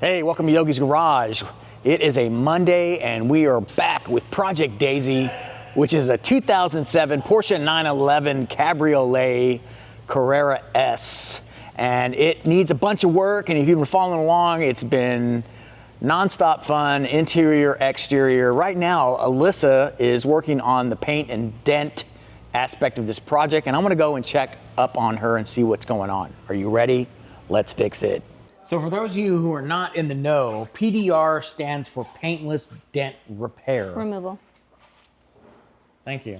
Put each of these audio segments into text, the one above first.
Hey, welcome to Yogi's Garage. It is a Monday and we are back with Project Daisy, which is a 2007 Porsche 911 Cabriolet Carrera S. And it needs a bunch of work, and if you've been following along, it's been nonstop fun, interior, exterior. Right now, Allysa is working on the paint and dent aspect of this project, and I'm gonna go and check up on her and see what's going on. Are you ready? Let's fix it. So for those of you who are not in the know, PDR stands for Paintless Dent Repair. Removal. Thank you.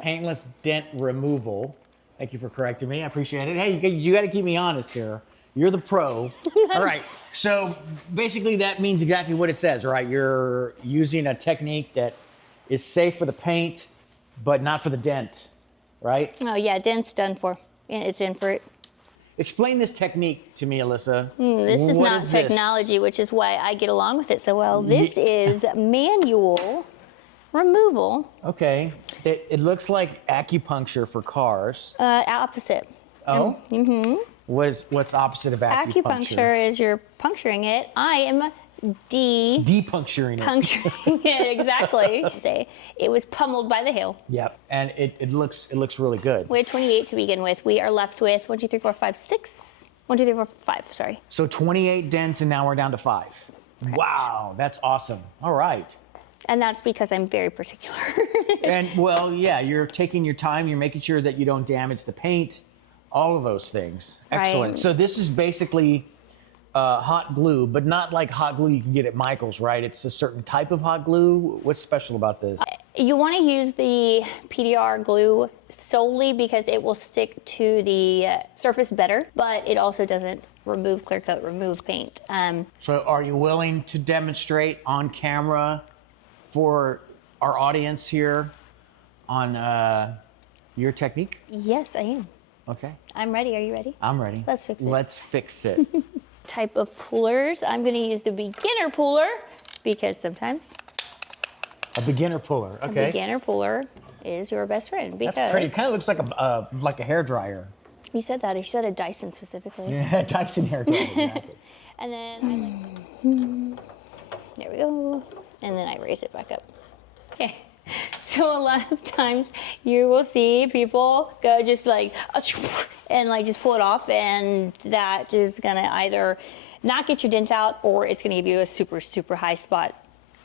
Paintless Dent Removal. Thank you for correcting me. I appreciate it. Hey, you got to keep me honest here. You're the pro. All right. So basically that means exactly what it says, right? You're using a technique that is safe for the paint, but not for the dent, right? Oh yeah, dent's done for. It's in for it. Explain this technique to me, Allysa. This is not technology, which is why I get along with it so well. This is manual removal. Okay. It looks like acupuncture for cars. Opposite. Oh? Mm-hmm. What's opposite of acupuncture? Acupuncture is you're puncturing it. I am depuncturing it. Puncturing it, exactly. It was pummeled by the hail. Yep, and it looks really good. We had 28 to begin with. We are left with 1, 2, 3, 4, 5, 6. 1, 2, 3, 4, 5, sorry. So 28 dents and now we're down to 5. Correct. Wow, that's awesome. All right. And that's because I'm very particular. And well, yeah, you're taking your time, you're making sure that you don't damage the paint, all of those things. Excellent. Right. So this is basically hot glue, but not like hot glue you can get at Michael's, right? It's a certain type of hot glue. What's special about this? You want to use the PDR glue solely because it will stick to the surface better, but it also doesn't remove clear coat, remove paint. So are you willing to demonstrate on camera for our audience here on your technique? Yes, I am. Okay. I'm ready. Are you ready? I'm ready. Let's fix it. Let's fix it. Type of pullers. I'm going to use the beginner puller because sometimes A beginner puller. Okay. a beginner puller is your best friend. Because That's pretty. It kind of looks like a hair dryer. You said that. You said a Dyson specifically. Yeah, Dyson hair dryer. Exactly. And then there we go. And then I raise it back up. Okay. So a lot of times you will see people go just like, and like just pull it off, and that is gonna either not get your dent out or it's gonna give you a super, super high spot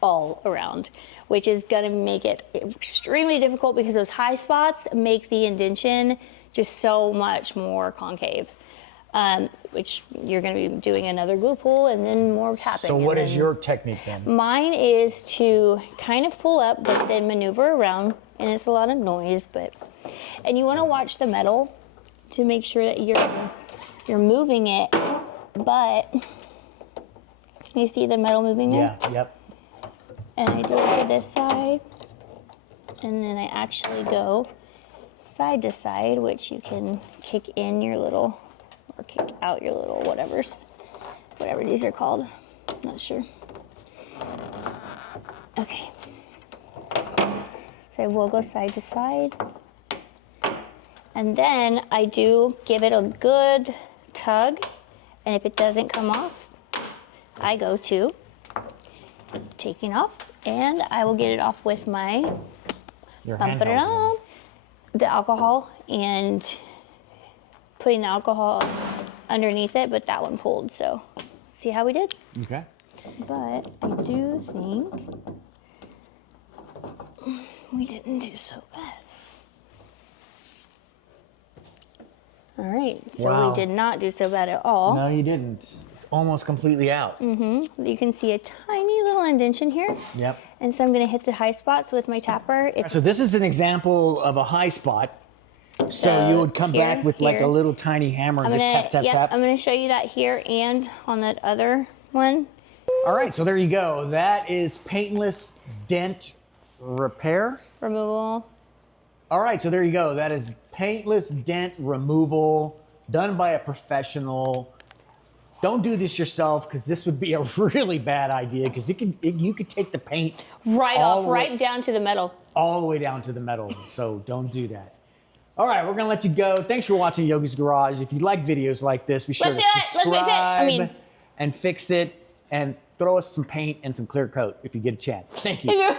all around, which is gonna make it extremely difficult because those high spots make the indentation just so much more concave. Which you're going to be doing another glue pull and then more tapping. So what is your technique then? Mine is to kind of pull up, but then maneuver around, and it's a lot of noise, and you want to watch the metal to make sure that you're moving it, but you see the metal moving there? Yeah, yep. And I do it to this side, and then I actually go side to side, which you can kick in your little, or kick out your little whatever these are called. Not sure. Okay. So we'll go side to side. And then I do give it a good tug. And if it doesn't come off, I go to taking off. And I will get it off with my pumping it on, the alcohol, and putting the alcohol underneath it, but that one pulled, so see how we did? Okay. But I do think we didn't do so bad. All right, so Wow. we did not do so bad at all. No, you didn't. It's almost completely out. Mm-hmm. You can see a tiny little indentation here. Yep. And so I'm gonna hit the high spots with my tapper. So this is an example of a high spot. So you would come back with like a little tiny hammer and just tap, tap, tap. I'm gonna show you that here and on that other one. All right, so there you go. That is paintless dent repair. Removal. All right, so there you go. That is paintless dent removal done by a professional. Don't do this yourself because this would be a really bad idea because you could take the paint right down to the metal. All the way down to the metal, so don't do that. All right, we're gonna let you go. Thanks for watching Yogi's Garage. If you like videos like this, be sure to subscribe and fix it. and throw us some paint and some clear coat if you get a chance. Thank you.